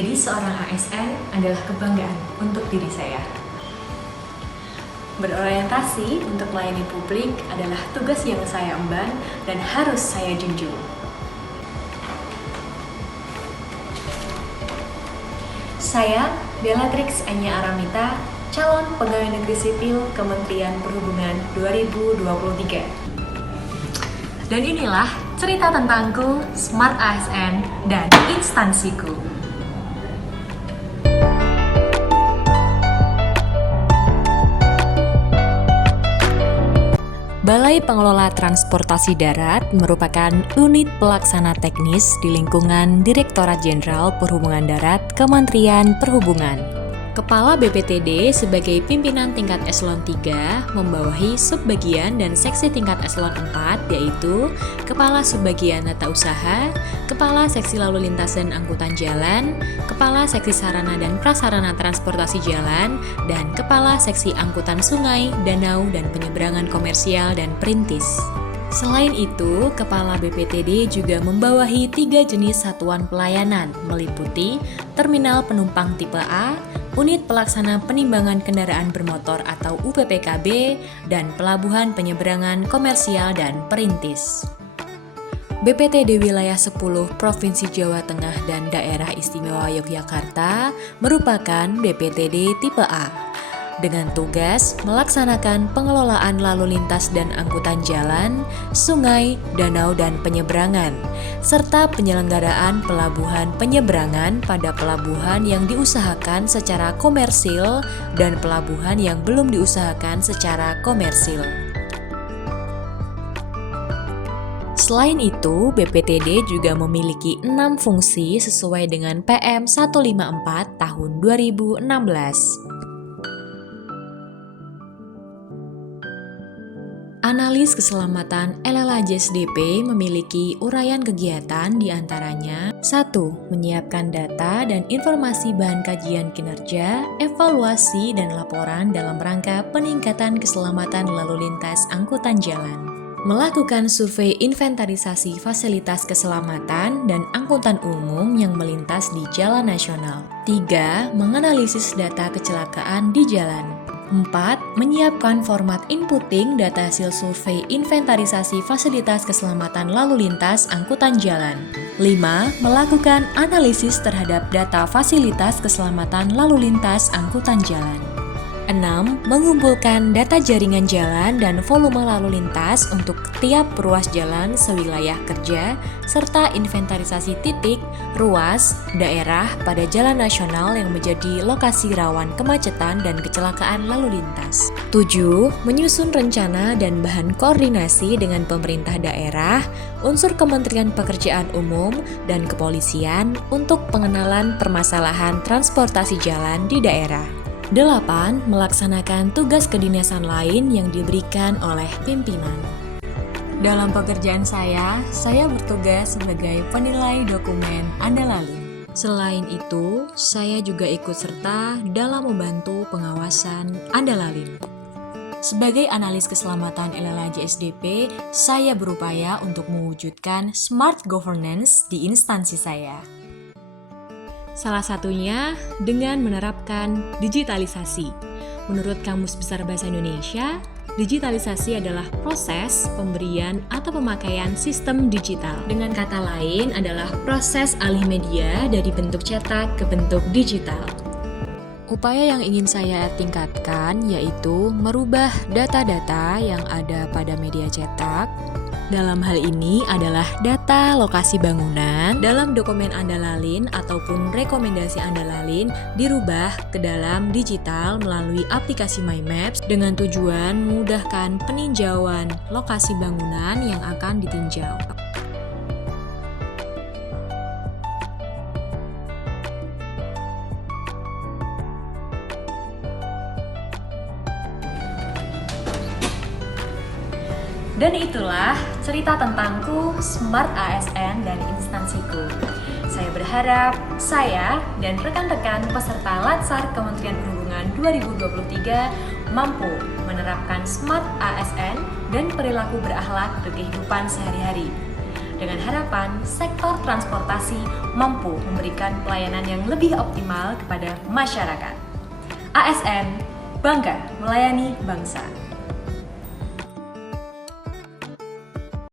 Menjadi seorang ASN adalah kebanggaan untuk diri saya. Berorientasi untuk melayani publik adalah tugas yang saya emban dan harus saya junjung. Saya, Bellatrix Enya Aramita, calon pegawai negeri sipil Kementerian Perhubungan 2023. Dan inilah cerita tentangku, Smart ASN, dan instansiku. Balai Pengelola Transportasi Darat merupakan unit pelaksana teknis di lingkungan Direktorat Jenderal Perhubungan Darat Kementerian Perhubungan. Kepala BPTD sebagai pimpinan tingkat eselon 3 membawahi subbagian dan seksi tingkat eselon 4 yaitu Kepala Subbagian Tata Usaha, Kepala Seksi Lalu Lintas dan Angkutan Jalan, Kepala Seksi Sarana dan Prasarana Transportasi Jalan, dan Kepala Seksi Angkutan Sungai, Danau, dan Penyeberangan Komersial dan Perintis. Selain itu, Kepala BPTD juga membawahi 3 jenis satuan pelayanan meliputi Terminal Penumpang Tipe A, Unit Pelaksana Penimbangan Kendaraan Bermotor atau UPPKB, dan Pelabuhan Penyeberangan Komersial dan Perintis. BPTD Wilayah 10 Provinsi Jawa Tengah dan Daerah Istimewa Yogyakarta merupakan BPTD Tipe A, dengan tugas melaksanakan pengelolaan lalu lintas dan angkutan jalan, sungai, danau, dan penyeberangan, serta penyelenggaraan pelabuhan penyeberangan pada pelabuhan yang diusahakan secara komersil dan pelabuhan yang belum diusahakan secara komersil. Selain itu, BPTD juga memiliki 6 fungsi sesuai dengan PM 154 tahun 2016. Analis keselamatan LLAJ-SDP memiliki uraian kegiatan diantaranya 1. Menyiapkan data dan informasi bahan kajian kinerja, evaluasi, dan laporan dalam rangka peningkatan keselamatan lalu lintas angkutan jalan. Melakukan survei inventarisasi fasilitas keselamatan dan angkutan umum yang melintas di jalan nasional. 3. Menganalisis data kecelakaan di jalan. 4. Menyiapkan format inputting data hasil survei inventarisasi fasilitas keselamatan lalu lintas angkutan jalan. 5. Melakukan analisis terhadap data fasilitas keselamatan lalu lintas angkutan jalan. 6. Mengumpulkan data jaringan jalan dan volume lalu lintas untuk tiap ruas jalan sewilayah kerja, serta inventarisasi titik, ruas, daerah pada jalan nasional yang menjadi lokasi rawan kemacetan dan kecelakaan lalu lintas. 7. Menyusun rencana dan bahan koordinasi dengan pemerintah daerah, unsur Kementerian Pekerjaan Umum, dan kepolisian untuk pengenalan permasalahan transportasi jalan di daerah. 8. Melaksanakan tugas kedinasan lain yang diberikan oleh pimpinan. Dalam pekerjaan saya bertugas sebagai penilai dokumen Andalalin. Selain itu, saya juga ikut serta dalam membantu pengawasan Andalalin. Sebagai analis keselamatan LLAJ-SDP, saya berupaya untuk mewujudkan smart governance di instansi saya. Salah satunya dengan menerapkan digitalisasi. Menurut Kamus Besar Bahasa Indonesia, digitalisasi adalah proses pemberian atau pemakaian sistem digital. Dengan kata lain adalah proses alih media dari bentuk cetak ke bentuk digital. Upaya yang ingin saya tingkatkan yaitu merubah data-data yang ada pada media cetak. Dalam hal ini adalah data lokasi bangunan dalam dokumen Andalalin ataupun rekomendasi Andalalin dirubah ke dalam digital melalui aplikasi My Maps dengan tujuan memudahkan peninjauan lokasi bangunan yang akan ditinjau. Dan itulah cerita tentangku, Smart ASN, dan instansiku. Saya berharap saya dan rekan-rekan peserta Latsar Kementerian Perhubungan 2023 mampu menerapkan Smart ASN dan perilaku berakhlak di kehidupan sehari-hari. dengan harapan sektor transportasi mampu memberikan pelayanan yang lebih optimal kepada masyarakat. ASN, bangga melayani bangsa.